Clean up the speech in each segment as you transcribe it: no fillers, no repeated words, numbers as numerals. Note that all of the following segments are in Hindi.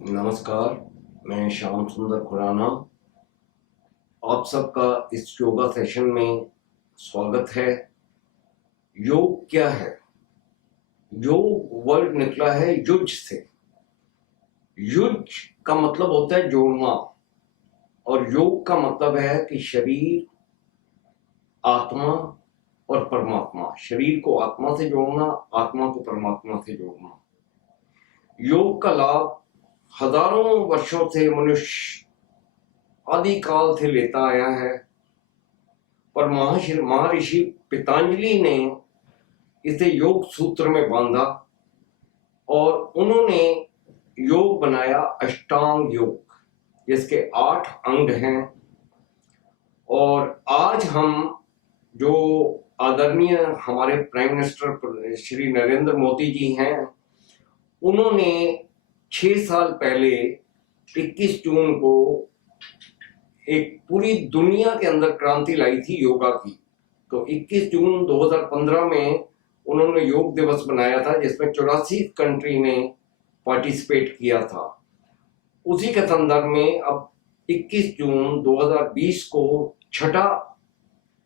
नमस्कार, मैं श्याम सुंदर खुराना। आप सबका इस योगा सेशन में स्वागत है। योग क्या है? योग वर्ड निकला है युज से। युज का मतलब होता है जोड़ना, और योग का मतलब है कि शरीर, आत्मा और परमात्मा, शरीर को आत्मा से जोड़ना, आत्मा को परमात्मा से जोड़ना। योग का लाभ हजारों वर्षों से मनुष्य आदि काल से लेता आया है, पर महर्षि पतंजलि ने इसे योग सूत्र में बांधा और उन्होंने योग बनाया अष्टांग योग, जिसके 8 अंग हैं। और आज हम जो आदरणीय हमारे प्राइम मिनिस्टर श्री नरेंद्र मोदी जी हैं, उन्होंने 6 साल पहले 21 जून को एक पूरी दुनिया के अंदर क्रांति लाई थी योगा की। तो 21 जून 2015 में उन्होंने योग दिवस बनाया था, जिसमें 84 कंट्री ने पार्टिसिपेट किया था। उसी के संदर्भ में अब 21 जून 2020 को छठा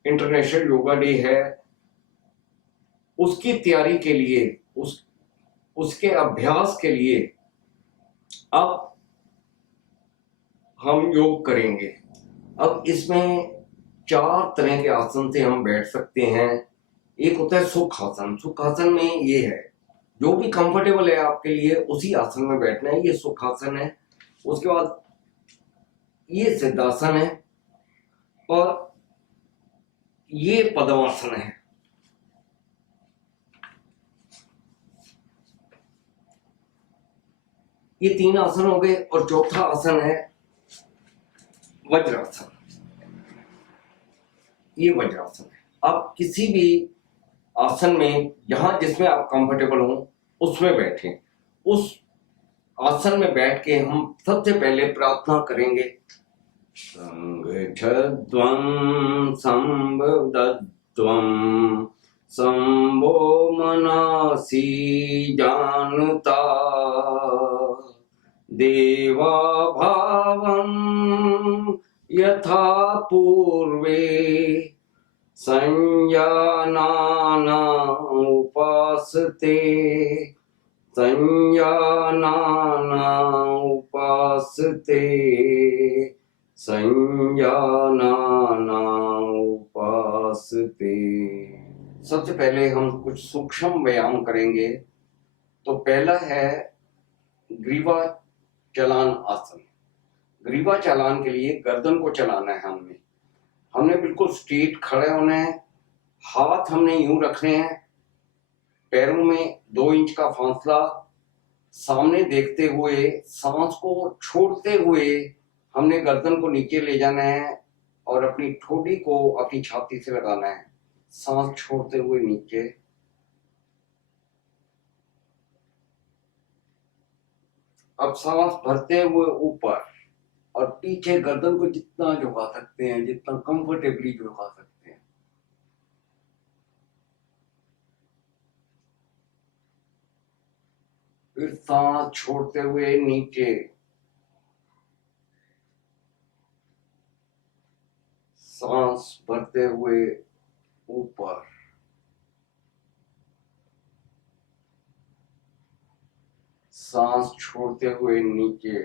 इंटरनेशनल योगा डे है। उसकी तैयारी के लिए, उसके अभ्यास के लिए अब हम योग करेंगे। अब इसमें 4 तरह के आसन से हम बैठ सकते हैं। एक होता है सुख आसन। सुख आसन में ये है, जो भी कंफर्टेबल है आपके लिए उसी आसन में बैठना है। ये सुख आसन है। उसके बाद ये सिद्धासन है और ये पद्मासन है। ये 3 आसन हो गए और चौथा आसन है वज्रासन। ये वज्रासन है। आप किसी भी आसन में, जहां जिसमें आप कंफर्टेबल हो उसमें बैठें। उस आसन में बैठ के हम सबसे पहले प्रार्थना करेंगे। संघच्छध्वं संवदध्वं संभो मनासि जानता देवा भावं यथा पूर्वे संजानाना उपासते संजानाना उपासते संजानाना उपासते। सबसे पहले हम कुछ सूक्ष्म व्यायाम करेंगे। तो पहला है ग्रीवा चलान आसन। ग्रीवा चलान के लिए गर्दन को चलाना है। हमने बिल्कुल स्ट्रेट खड़े होना है। हाथ हमने यूं रखने हैं, पैरों में 2 इंच का फासला, सामने देखते हुए सांस को छोड़ते हुए हमने गर्दन को नीचे ले जाना है और अपनी ठोड़ी को अपनी छाती से लगाना है, सांस छोड़ते हुए नीचे। अब सांस भरते हुए ऊपर और पीछे गर्दन को जितना झुका सकते हैं, जितना कंफर्टेबली झुका सकते हैं। फिर सांस छोड़ते हुए नीचे, सांस भरते हुए ऊपर, सांस छोड़ते हुए नीचे,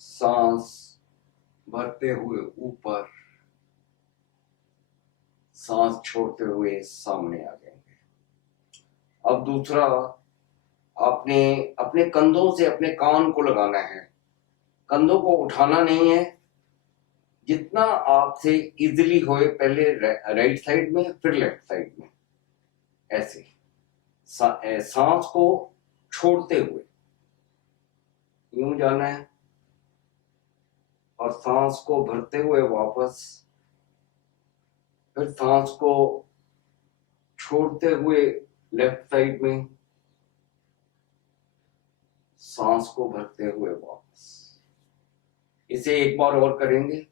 सांस भरते हुए ऊपर, सांस छोड़ते हुए सामने आ जाएंगे। अब दूसरा, आपने अपने कंधों से अपने कान को लगाना है। कंधों को उठाना नहीं है। जितना आपसे इजीली होए, पहले राइट साइड में फिर लेफ्ट साइड में, ऐसे सांस को छोड़ते हुए यूं जाना है और सांस को भरते हुए वापस, फिर सांस को छोड़ते हुए लेफ्ट साइड में, सांस को भरते हुए वापस। इसे एक बार और करेंगे।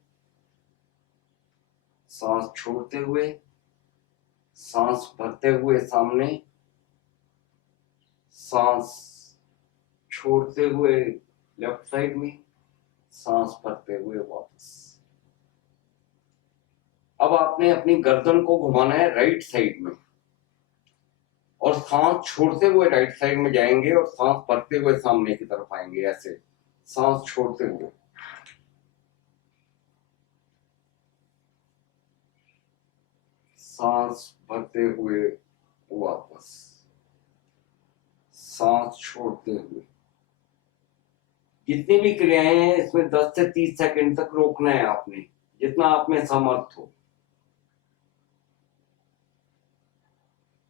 सांस छोड़ते हुए, सांस भरते हुए सामने, सांस छोड़ते हुए लेफ्ट साइड में, सांस भरते हुए वापस। अब आपने अपनी गर्दन को घुमाना है राइट साइड में और सांस छोड़ते हुए राइट साइड में जाएंगे और सांस भरते हुए सामने की तरफ आएंगे। ऐसे सांस छोड़ते हुए, सांस भरते हुए वापस, सांस छोड़ते हुए। जितनी भी क्रियाएं हैं इसमें 10 से 30 सेकंड तक रोकना है आपने, जितना आप में समर्थ हो।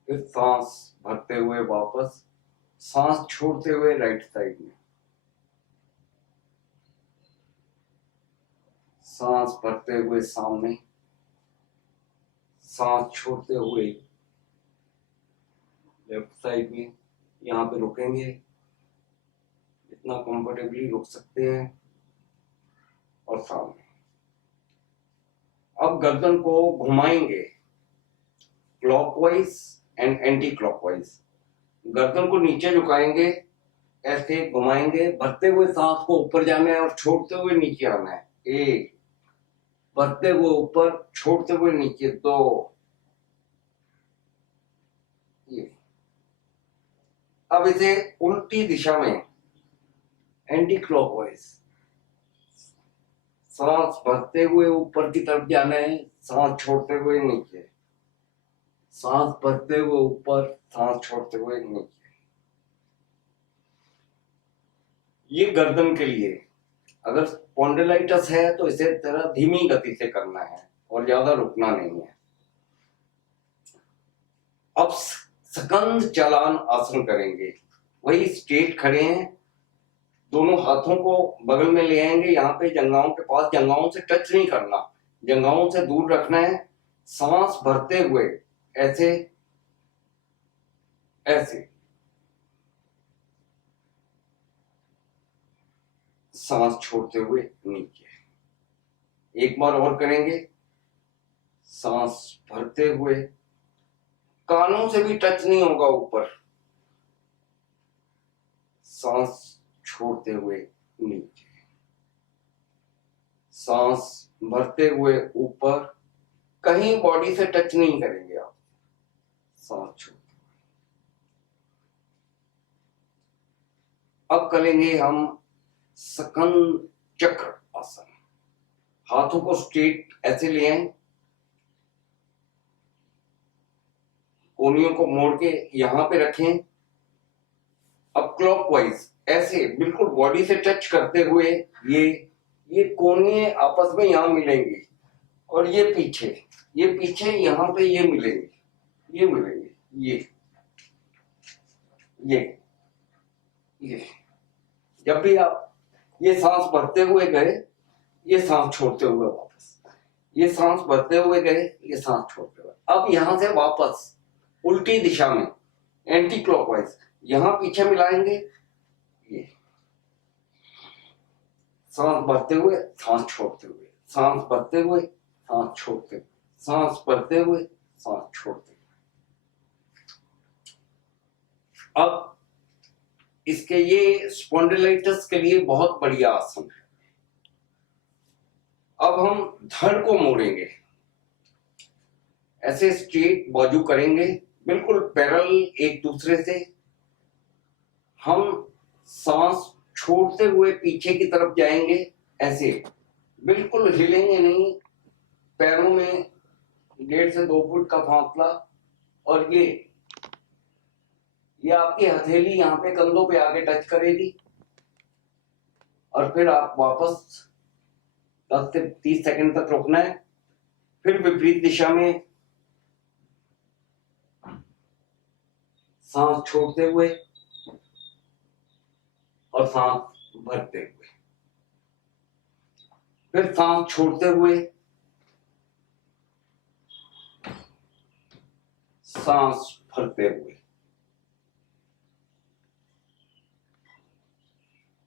फिर सांस भरते हुए वापस, सांस छोड़ते हुए राइट साइड में, सांस भरते हुए सामने, सांस छोड़ते हुए लेफ्ट साइड में। यहाँ पे रुकेंगे, इतना कंफर्टेबली रुक सकते हैं, और सामने। अब गर्दन को घुमाएंगे क्लॉकवाइज एंड एंटी क्लॉकवाइज। गर्दन को नीचे झुकाएंगे, ऐसे घुमाएंगे, भरते हुए सांस को ऊपर जाना है और छोड़ते हुए नीचे आना है। 1, भरते हुए ऊपर, छोड़ते हुए नीचे। 2, ये। अब इसे उल्टी दिशा में एंटी क्लॉकवाइज, सांस भरते हुए ऊपर की तरफ जाना है, सांस छोड़ते हुए नीचे, सांस भरते हुए ऊपर, सांस छोड़ते हुए नीचे। ये गर्दन के लिए। अगर स्पॉन्डिलाइटिस है तो इसे जरा धीमी गति से करना है और ज्यादा रुकना नहीं है। अब स्कंद चालन आसन करेंगे। वही स्ट्रेट खड़े हैं, दोनों हाथों को बगल में ले आएंगे, यहाँ पे जंघाओं के पास, जंघाओं से टच नहीं करना, जंघाओं से दूर रखना है। सांस भरते हुए ऐसे ऐसे, सांस छोड़ते हुए नीचे। एक बार और करेंगे, सांस भरते हुए, कानों से भी टच नहीं होगा ऊपर, सांस छोड़ते हुए नीचे, सांस भरते हुए ऊपर, कहीं बॉडी से टच नहीं करेंगे आप, सांस छोड़ते। अब करेंगे हम स्कंद चक्र आसन। हाथों को स्ट्रेट ऐसे ले आए, कोहनियों को मोड़ के यहां पे रखें। अब क्लॉकवाइज ऐसे बिल्कुल बॉडी से टच करते हुए ये कोहनियां आपस में यहां मिलेंगी, और ये पीछे यहां पे ये मिलेंगे, ये। जब भी आप ये सांस भरते हुए गए, ये सांस छोड़ते हुए वापस, ये सांस भरते हुए गए, ये सांस छोड़ते हुए। अब यहां से वापस उल्टी दिशा में एंटी क्लॉकवाइज, यहां पीछे मिलाएंगे, ये सांस भरते हुए, सांस छोड़ते हुए, सांस भरते हुए, सांस छोड़ते हुए, सांस भरते हुए, सांस छोड़ते हुए। अब इसके ये स्पॉन्डिलाइटिस के लिए बहुत बढ़िया आसन है। अब हम धड़ को मोड़ेंगे, ऐसे स्ट्रेट बाजू करेंगे, बिल्कुल पैरेलल एक दूसरे से। हम सांस छोड़ते हुए पीछे की तरफ जाएंगे, ऐसे बिल्कुल हिलेंगे नहीं, पैरों में 1.5 से 2 फुट का फासला, और ये आपकी हथेली यहाँ पे कंधों पे आके टच करेगी, और फिर आप वापस 10 से 30 सेकंड तक रुकना है। फिर विपरीत दिशा में सांस छोड़ते हुए और सांस भरते हुए, फिर सांस छोड़ते हुए, सांस भरते हुए,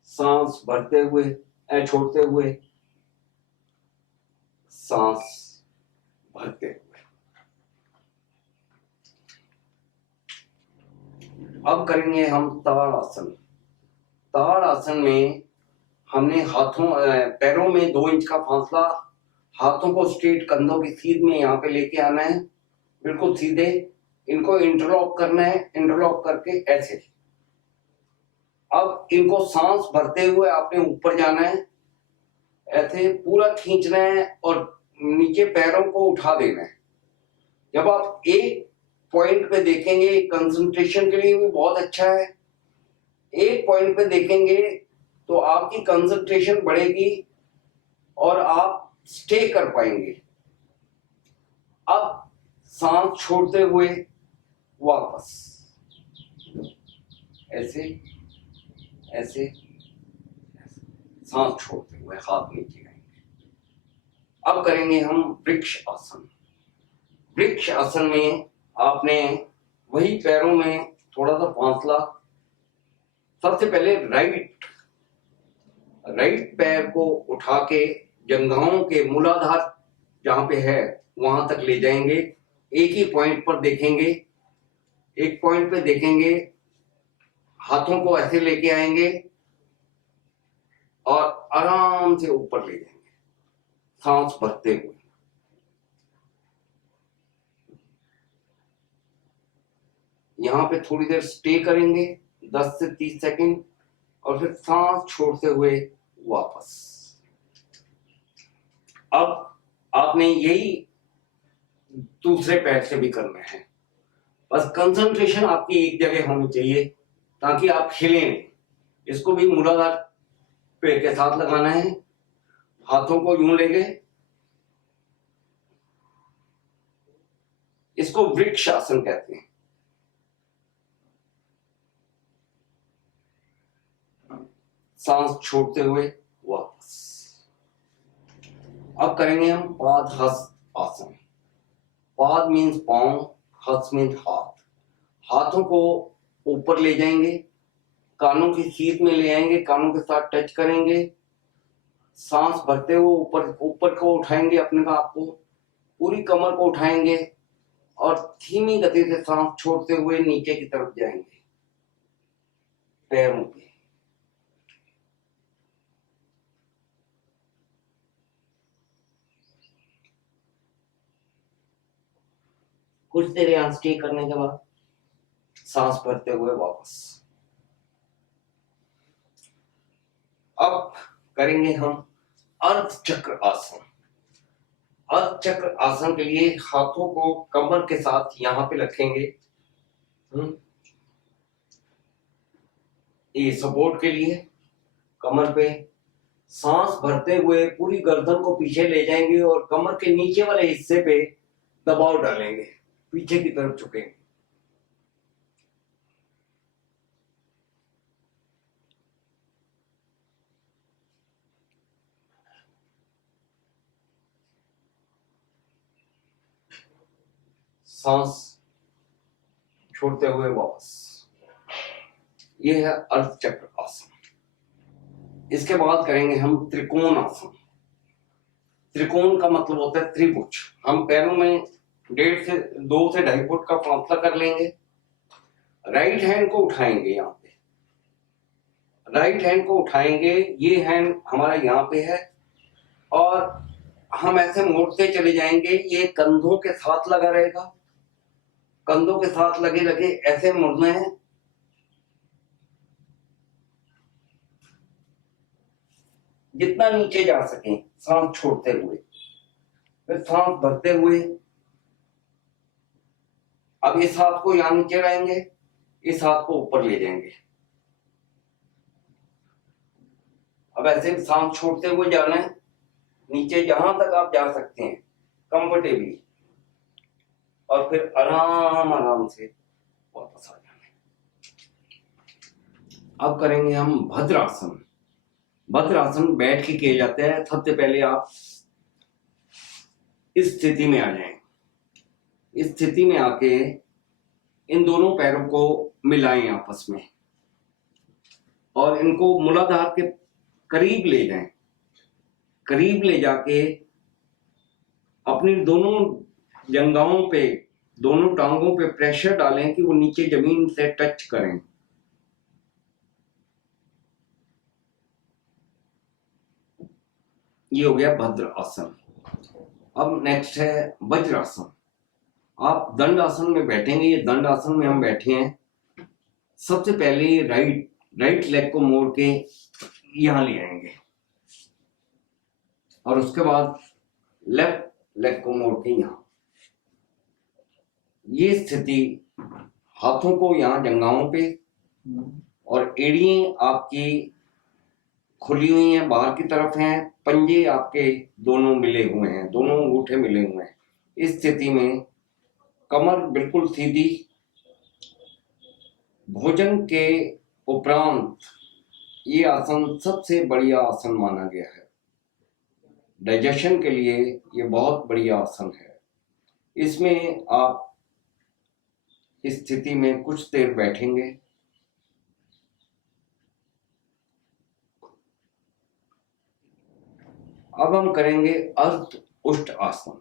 सांस भरते हुए, छोड़ते हुए, सांस भरते हुए। अब करेंगे हम ताड़ासन। ताड़ आसन में हमने पैरों में 2 इंच का फासला, हाथों को स्ट्रेट कंधों की सीध में यहाँ पे लेके आना है, बिल्कुल सीधे। इनको इंटरलॉक करना है, इंटरलॉक करके ऐसे। अब इनको सांस भरते हुए आपने ऊपर जाना है, ऐसे पूरा खींचना है और नीचे पैरों को उठा देना है। जब आप एक पॉइंट पे देखेंगे, कंसंट्रेशन के लिए भी बहुत अच्छा है। एक पॉइंट पे देखेंगे तो आपकी कंसंट्रेशन बढ़ेगी और आप स्टे कर पाएंगे। अब सांस छोड़ते हुए वापस ऐसे ऐसे, सांस छोड़ते हुए हाथ नीचे आएंगे। अब करेंगे हम वृक्ष आसन। वृक्ष आसन में आपने वही पैरों में थोड़ा सा फासला, सबसे पहले राइट पैर को उठा के जंघाओं के मूलाधार जहां पे है वहां तक ले जाएंगे। एक ही पॉइंट पर देखेंगे, एक पॉइंट पे देखेंगे, हाथों को ऐसे लेके आएंगे और आराम से ऊपर ले जाएंगे, सांस भरते हुए। यहां पे थोड़ी देर स्टे करेंगे, 10 से 30 सेकंड, और फिर सांस छोड़ते हुए वापस। अब आपने यही दूसरे पैर से भी करना है। बस कंसंट्रेशन आपकी एक जगह होनी चाहिए ताकि आप हिलें नहीं। इसको भी मूलाधार पैर के साथ लगाना है, हाथों को यूं लेंगे। इसको वृक्ष आसन कहते हैं। सांस छोड़ते हुए वापस। अब करेंगे हम पाद हस्त आसन। पाद मीन्स पांव, हस्त मीन्स हाथ। हाथों को ऊपर ले जाएंगे, कानों की सीध में ले आएंगे, कानों के साथ टच करेंगे, सांस भरते हुए ऊपर को उठाएंगे, अपने आप को, पूरी कमर को उठाएंगे और धीमी गति से सांस छोड़ते हुए नीचे की तरफ जाएंगे पैरों पे। कुछ देर यहां स्टे करने के बाद सांस भरते हुए वापस। अब करेंगे हम अर्ध चक्र आसन। अर्ध चक्र आसन के लिए हाथों को कमर के साथ यहां पे रखेंगे, ये सपोर्ट के लिए कमर पे। सांस भरते हुए पूरी गर्दन को पीछे ले जाएंगे और कमर के नीचे वाले हिस्से पे दबाव डालेंगे, पीछे की तरफ झुकेंगे। सांस छोड़ते हुए वापस। यह है अर्ध चक्र आसन। इसके बाद करेंगे हम त्रिकोण आसन। त्रिकोण का मतलब होता है त्रिभुज। हम पैरों में 2 से 2.5 फुट का फासला कर लेंगे। राइट हैंड को उठाएंगे, यहाँ पे राइट हैंड को उठाएंगे, ये हैंड हमारा यहाँ पे है और हम ऐसे मोड़ते चले जाएंगे। ये कंधों के साथ लगा रहेगा, कंधों के साथ लगे लगे ऐसे मुड़ना है। जितना नीचे जा सके सांस छोड़ते हुए, फिर सांस भरते हुए। अब इस हाथ को यहां नीचे लाएंगे, इस हाथ को ऊपर ले जाएंगे। अब ऐसे सांस छोड़ते हुए जाना है नीचे, जहां तक आप जा सकते हैं कंफर्टेबली, और फिर आराम आराम से वापस आ जाना है। अब करेंगे हम भद्रासन। भद्रासन बैठ के किया जाता है। सबसे पहले आप इस स्थिति में आ जाएं। इस स्थिति में आके इन दोनों पैरों को मिलाएं आपस में और इनको मूलाधार के करीब ले जाएं। करीब ले जाके अपनी दोनों जंघाओं पे, दोनों टांगों पे प्रेशर डालें कि वो नीचे जमीन से टच करें। ये हो गया भद्र आसन। अब नेक्स्ट है वज्रासन। आप दंड आसन में बैठेंगे, ये दंड आसन में हम बैठे हैं। सबसे पहले राइट लेग को मोड़ के यहां ले आएंगे और उसके बाद लेफ्ट लेग को मोड़ के यहां। ये स्थिति, हाथों को यहां जंघाओं पे और एड़ियां आपकी खुली हुई हैं, बाहर की तरफ हैं, पंजे आपके दोनों मिले हुए हैं, दोनों अंगूठे मिले हुए हैं। इस स्थिति में कमर बिल्कुल सीधी। भोजन के उपरांत ये आसन सबसे बढ़िया आसन माना गया है। डाइजेशन के लिए ये बहुत बढ़िया आसन है। इसमें आप इस स्थिति में कुछ देर बैठेंगे। अब हम करेंगे अर्ध उष्ट आसन।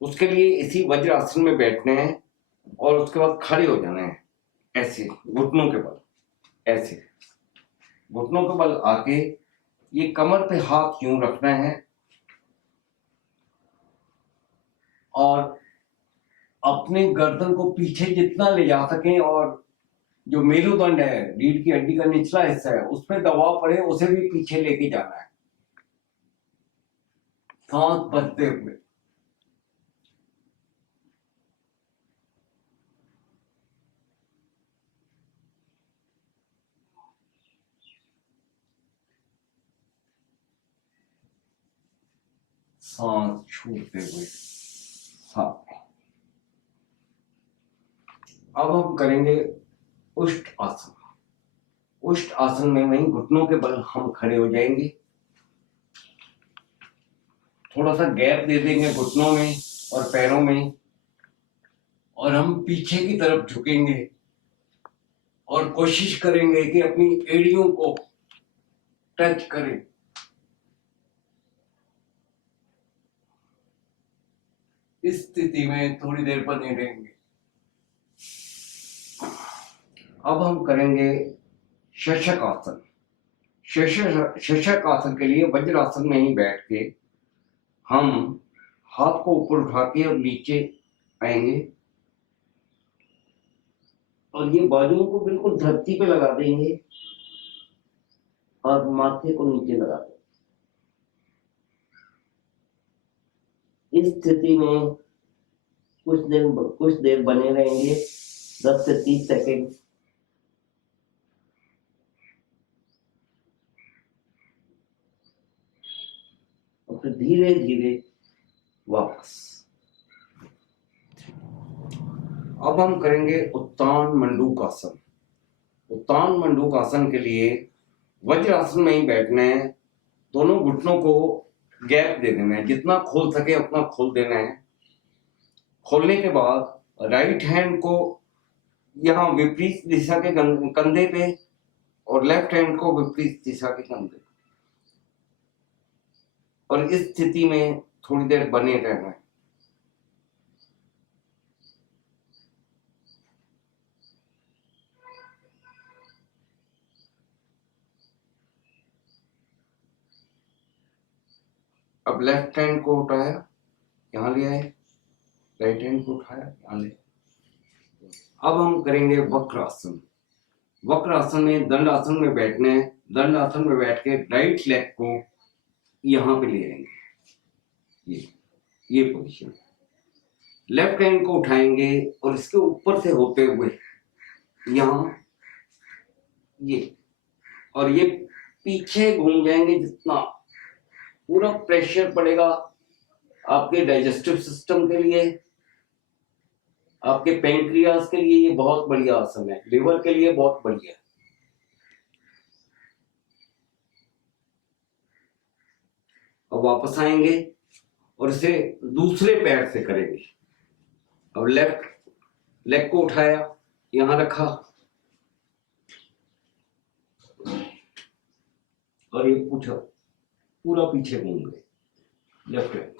उसके लिए इसी वज्र आसन में बैठने हैं और उसके बाद खड़े हो जाना है, ऐसे घुटनों के बल, ऐसे घुटनों के बल आके ये कमर पे हाथ यूं रखना है और अपने गर्दन को पीछे जितना ले जा सकें और जो मेरुदंड है, रीढ़ की हड्डी का निचला हिस्सा है, उस पर दबाव पड़े उसे भी पीछे लेके जाना है, सांस भरते हुए। सांस छोड़ते हुए। हाँ, अब हम करेंगे उष्ट आसन। उष्ट आसन में वहीं घुटनों के बल हम खड़े हो जाएंगे। थोड़ा सा गैप दे देंगे घुटनों में और पैरों में और हम पीछे की तरफ झुकेंगे और कोशिश करेंगे कि अपनी एड़ियों को टच करें। इस स्थिति में थोड़ी देर बने रहेंगे। अब हम करेंगे शशक आसन। शशक आसन के लिए वज्रासन में ही बैठ के हम हाथ को ऊपर उठा के और नीचे आएंगे और ये बाजुओं को बिल्कुल धरती पे लगा देंगे और माथे को नीचे लगा देंगे। इस स्थिति में कुछ देर बने रहेंगे, 10 से 30 सेकेंड। और फिर धीरे धीरे वापस। अब हम करेंगे उत्तान मंडूक आसन। उत्तान मंडूक आसन के लिए वज्रासन में ही बैठना है। दोनों घुटनों को गैप दे देना है, जितना खोल सके उतना खोल देना है। खोलने के बाद राइट हैंड को यहाँ विपरीत दिशा के कंधे पे और लेफ्ट हैंड को विपरीत दिशा के कंधे पे, और इस स्थिति में थोड़ी देर बने रहना है। अब लेफ्ट हैंड को उठाया, यहाँ ले आए, राइट हैंड को उठाया, यहाँ ले। अब हम करेंगे वक्र आसन। वक्र आसन में दंड आसन में बैठने हैं। दंड आसन में बैठ के राइट लेग को यहाँ पे ले आएंगे, ये पोजीशन। लेफ्ट हैंड को उठाएंगे और इसके ऊपर से होते हुए यहाँ ये, और ये पीछे घूम जाएंगे। जितना पूरा प्रेशर पड़ेगा आपके डाइजेस्टिव सिस्टम के लिए, आपके पेंक्रियास के लिए ये बहुत बढ़िया आसन है, लिवर के लिए बहुत बढ़िया। अब वापस आएंगे और इसे दूसरे पैर से करेंगे। अब लेफ्ट लेग को उठाया, यहां रखा और ये पूरा पीछे घूम गए लेफ्ट हैंड।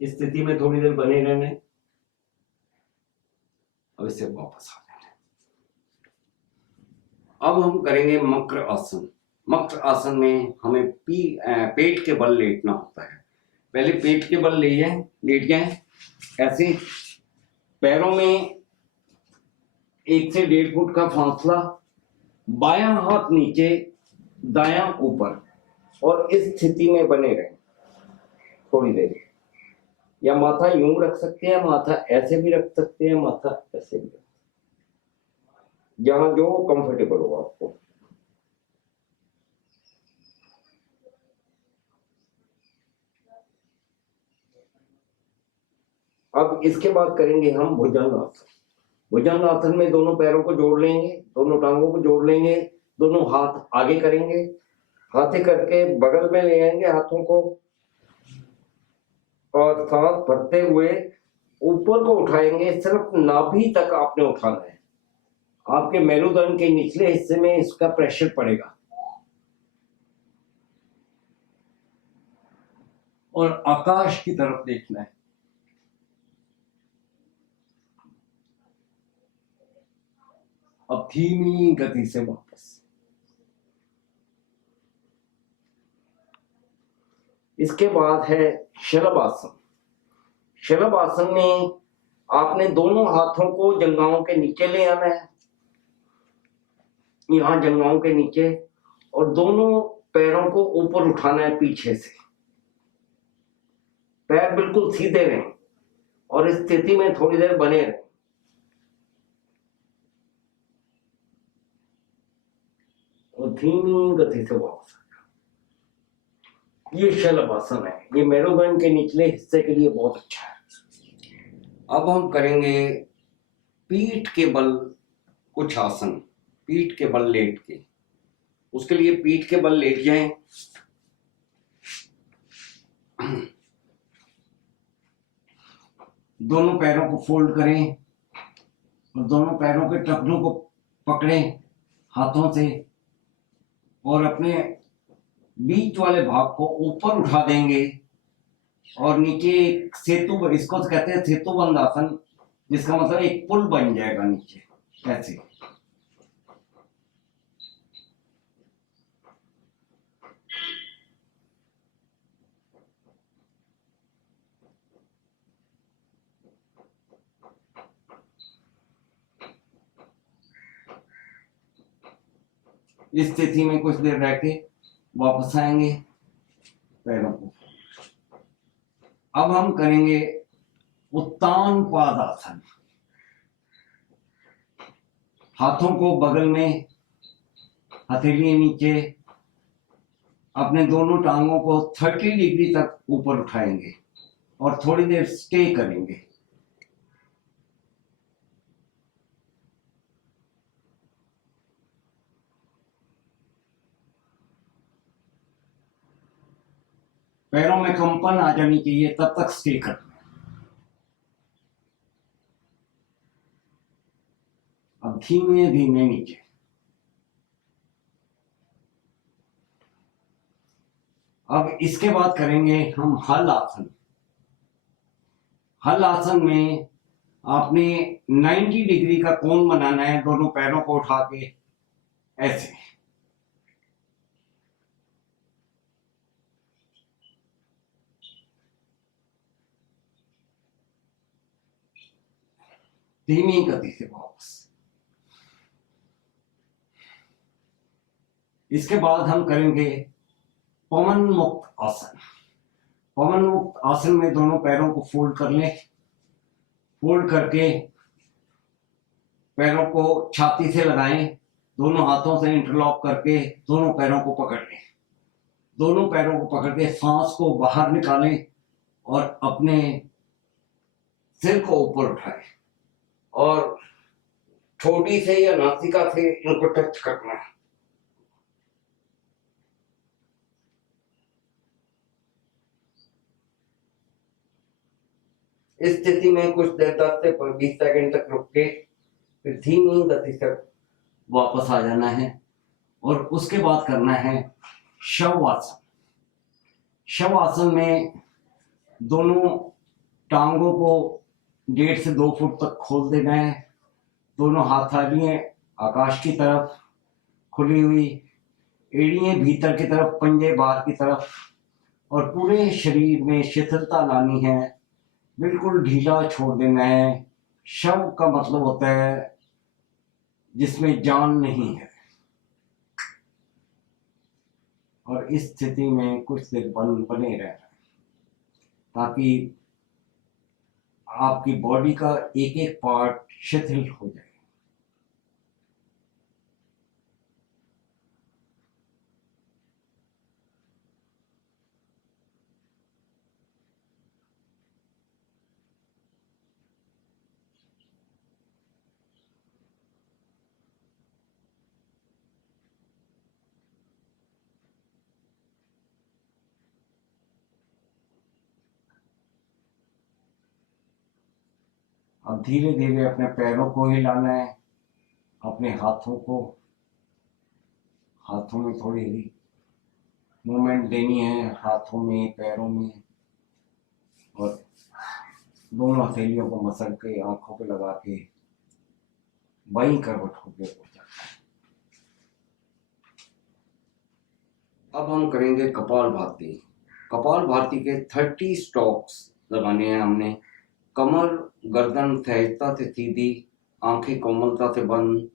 इस स्थिति में थोड़ी देर बने रहने। अब इससे वापस आ जाना। अब हम करेंगे मकर आसन। मकर आसन में हमें पेट के बल लेटना होता है। पहले पेट के बल लेट जाए ऐसे, पैरों में 1 से 1.5 फुट का फासला, बायां हाथ नीचे दायां ऊपर, और इस स्थिति में बने रहें थोड़ी देर। या माथा यूं रख सकते हैं, माथा ऐसे भी रख सकते हैं, माथा ऐसे भी रख सकते हैं, जहां जो कंफर्टेबल हो आपको। अब इसके बाद करेंगे हम भुजंगासन। भुजंगासन में दोनों पैरों को जोड़ लेंगे, दोनों टांगों को जोड़ लेंगे, दोनों हाथ आगे करेंगे, हाथे करके बगल में ले आएंगे हाथों को, और सांस भरते हुए ऊपर को उठाएंगे। सिर्फ नाभि तक आपने उठाना है, आपके मेरुदंड के निचले हिस्से में इसका प्रेशर पड़ेगा, और आकाश की तरफ देखना है। अब धीमी गति से वापस। इसके बाद है शलभासन। शलभासन में आपने दोनों हाथों को जंघाओं के नीचे ले आना है, यहां जंघाओं के नीचे, और दोनों पैरों को ऊपर उठाना है पीछे से। पैर बिल्कुल सीधे रहें और इस स्थिति में थोड़ी देर बने रहें। और धीमी गति से वापस। ये शलभासन है, ये मेरुदंड के निचले हिस्से के लिए बहुत अच्छा है। अब हम करेंगे पीठ के बल कुछ आसन, पीठ के बल लेट के। उसके लिए पीठ के बल लेट जाएं, दोनों पैरों को फोल्ड करें और दोनों पैरों के टखनों को पकड़ें हाथों से, और अपने बीच वाले भाग को ऊपर उठा देंगे, और नीचे एक सेतु, इसको कहते हैं सेतु बंद आसन, जिसका मतलब एक पुल बन जाएगा नीचे ऐसे। इस स्थिति में कुछ देर रह के वापस आएंगे पैरों को। अब हम करेंगे उत्तान पादासन। हाथों को बगल में, हथेली नीचे, अपने दोनों टांगों को 30 डिग्री तक ऊपर उठाएंगे और थोड़ी देर स्टे करेंगे। पैरों में कंपन आ जानी चाहिए, तब तक स्टे करना। अब धीमे धीमे नीचे। अब इसके बाद करेंगे हम हल आसन। हल आसन में आपने 90 डिग्री का कोण बनाना है, दोनों पैरों को उठा के ऐसे। धीमी गति से वापस। इसके बाद हम करेंगे पवन मुक्त आसन। पवन मुक्त आसन में दोनों पैरों को फोल्ड कर लें, फोल्ड करके पैरों को छाती से लगाएं, दोनों हाथों से इंटरलॉक करके दोनों पैरों को पकड़ लें। दोनों पैरों को पकड़ के सांस को बाहर निकालें और अपने सिर को ऊपर उठाएं, और ठोड़ी से या नासिका से इनको टच करना है। इस स्थिति में कुछ देर 10 से 20 सेकंड तक रुक के फिर धीमी गति से वापस आ जाना है, और उसके बाद करना है शवासन। शवासन में दोनों टांगों को 1.5 से 2 फुट तक खोल देना है, दोनों हाथ आ लिए आकाश की तरफ, खुली हुई, एड़ियां भीतर की तरफ, पंजे बाहर की तरफ, और पूरे शरीर में शिथिलता लानी है, बिल्कुल ढीला छोड़ देना है। शव का मतलब होता है जिसमें जान नहीं है। और इस स्थिति में कुछ देर बने रहना, ताकि आपकी बॉडी का एक एक पार्ट शिथिल हो जाए। अब धीरे धीरे अपने पैरों को हिलाना है, अपने हाथों में थोड़ी ही मूवमेंट देनी है, हाथों में, पैरों में, और दोनों हथेलियों को मसल के आंखों पे लगा के बाईं करवट होकर हो जाता है। अब हम करेंगे कपालभाति। कपालभाति के 30 स्ट्रोक्स लगाने हैं हमने। कमर गर्दन सहजता से सीधी, आंखें कोमलता से बंद,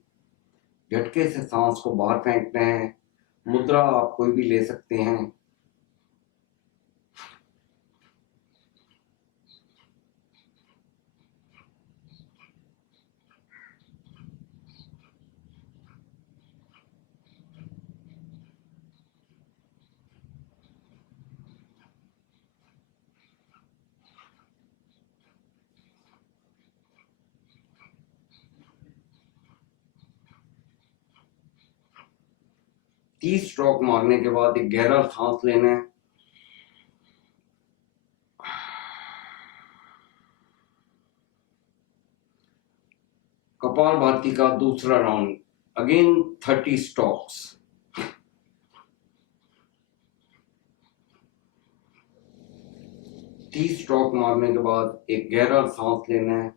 झटके से सांस को बाहर फेंकना है। मुद्रा आप कोई भी ले सकते हैं। तीस स्ट्रोक मारने के बाद एक गहरा सांस लेना है। कपालभाति का दूसरा राउंड, अगेन 30 स्ट्रोक्स। तीस स्ट्रोक मारने के बाद एक गहरा सांस लेना है।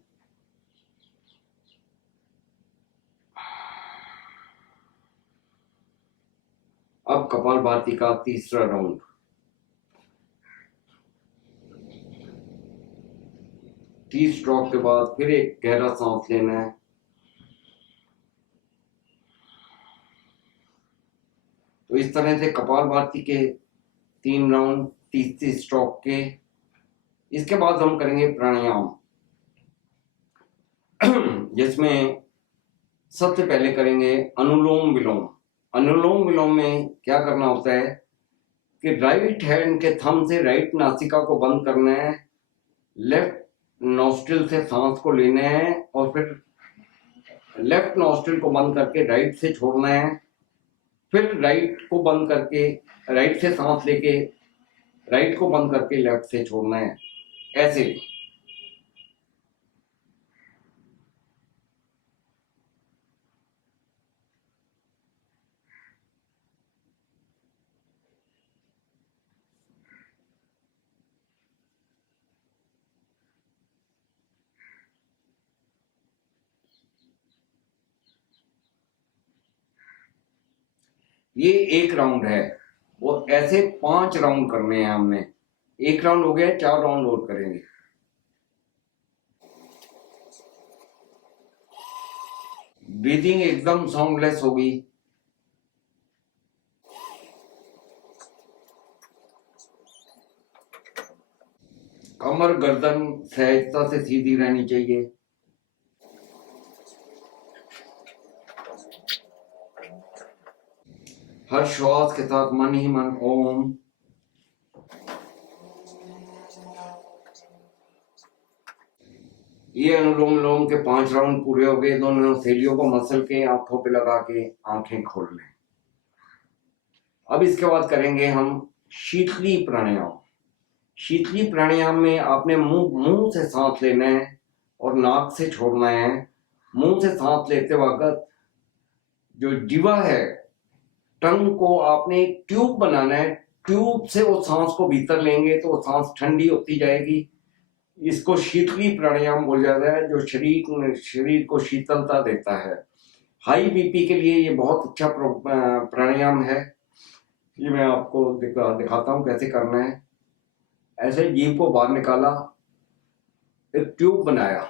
अब कपालभाति का तीसरा राउंड। तीस स्ट्रोक के बाद फिर एक गहरा सांस लेना है। तो इस तरह से कपालभाति के 3 राउंड 30 स्ट्रोक के। इसके बाद हम करेंगे प्राणायाम, जिसमें सबसे पहले करेंगे अनुलोम विलोम। अनुलोम विलोम में क्या करना होता है कि राइट हैंड के थंब से राइट नासिका को बंद करना है, लेफ्ट नॉस्ट्रिल से सांस को लेना है, और फिर लेफ्ट नॉस्ट्रिल को बंद करके राइट से छोड़ना है, फिर राइट को बंद करके राइट से सांस लेके राइट को बंद करके लेफ्ट से छोड़ना है, ऐसे। ये एक राउंड है, वो ऐसे 5 राउंड करने हैं हमने। एक राउंड हो गया, 4 राउंड और करेंगे। ब्रीदिंग एकदम साउंडलेस होगी। कमर गर्दन सहजता से सीधी रहनी चाहिए। हर श्वास के साथ मन ही मन ओम। ये अनुलोम विलोम के 5 राउंड पूरे हो गए। दोनों हथेलियों को मसल के आंखों पे लगा के आंखें खोल लें। अब इसके बाद करेंगे हम शीतली प्राणायाम। शीतली प्राणायाम में आपने मुंह से सांस लेना है और नाक से छोड़ना है। मुंह से सांस लेते वक्त जो जीवा है, टंग को आपने एक ट्यूब बनाना है। ट्यूब से वो सांस को भीतर लेंगे तो वो सांस ठंडी होती जाएगी। इसको शीतली प्राणायाम बोला जाता है, जो शरीर को शीतलता देता है। हाई बीपी के लिए ये बहुत अच्छा प्राणायाम है। ये मैं आपको दिखाता हूँ कैसे करना है। ऐसे जीभ को बाहर निकाला, एक ट्यूब बनाया,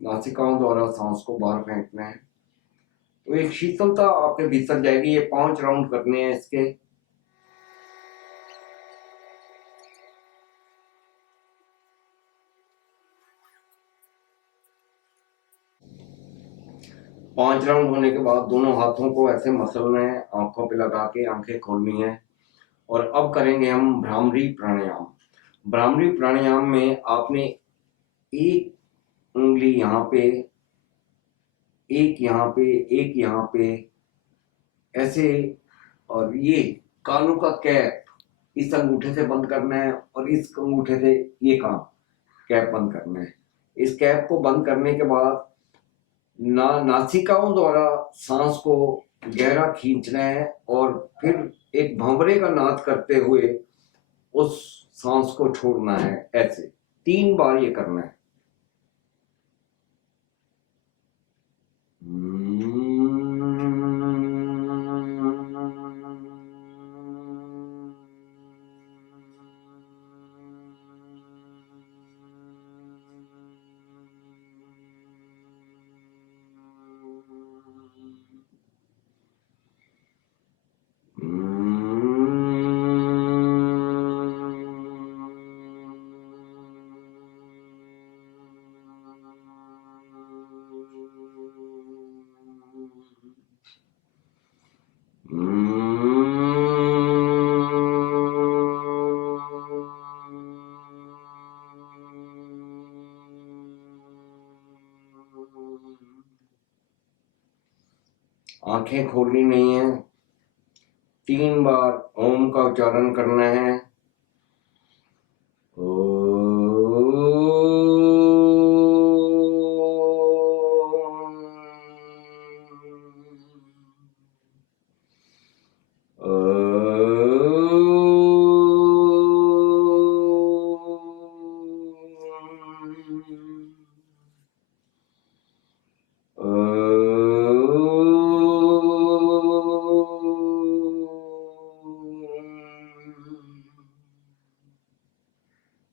नासिकाओं द्वारा सांस को बाहर फेंकना है, तो एक शीतलता आपके भीतर जाएगी। ये 5 राउंड करने हैं इसके। पांच राउंड होने के बाद दोनों हाथों को ऐसे मसलना है, आंखों पे लगा के आंखें खोलनी है। और अब करेंगे हम भ्रामरी प्राणायाम। भ्रामरी प्राणायाम में आपने एक उंगली यहाँ पे, एक यहाँ पे, एक यहाँ पे, ऐसे, और ये कानों का कैप इस अंगूठे से बंद करना है और इस अंगूठे से ये काम कैप बंद करना है। इस कैप को बंद करने के बाद नासिकाओं द्वारा सांस को गहरा खींचना है और फिर एक भंवरे का नाद करते हुए उस सांस को छोड़ना है। ऐसे 3 बार ये करना है। आंखें खोलनी नहीं है। 3 बार ओम का उच्चारण करना है।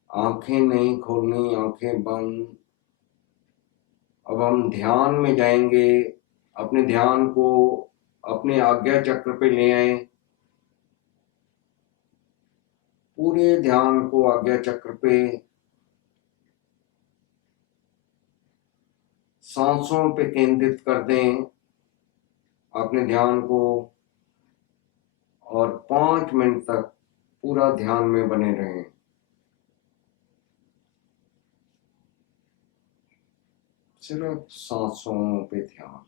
आंखें नहीं खोलनी, आंखें बंद। अब हम ध्यान में जाएंगे। अपने ध्यान को अपने आज्ञा चक्र पे ले आए। पूरे ध्यान को आज्ञा चक्र पे, सांसों पे केंद्रित कर दें अपने ध्यान को, और 5 मिनट तक पूरा ध्यान में बने रहें। सिर्फ सांसों पे ध्यान।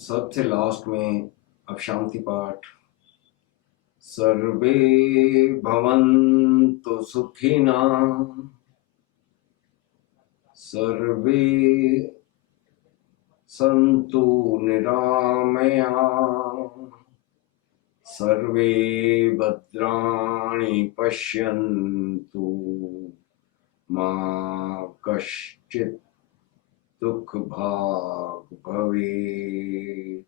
सबसे लास्ट में अब शांति पाठ। सर्वे भवन्तु सुखिनः, सर्वे सन्तु निरामयाः, सर्वे भद्राणि पश्यन्तु, मा कश्चित् दुःख भाग् भवेत्।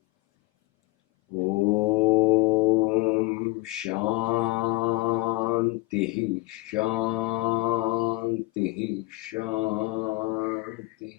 ओम शांति शांति शांति।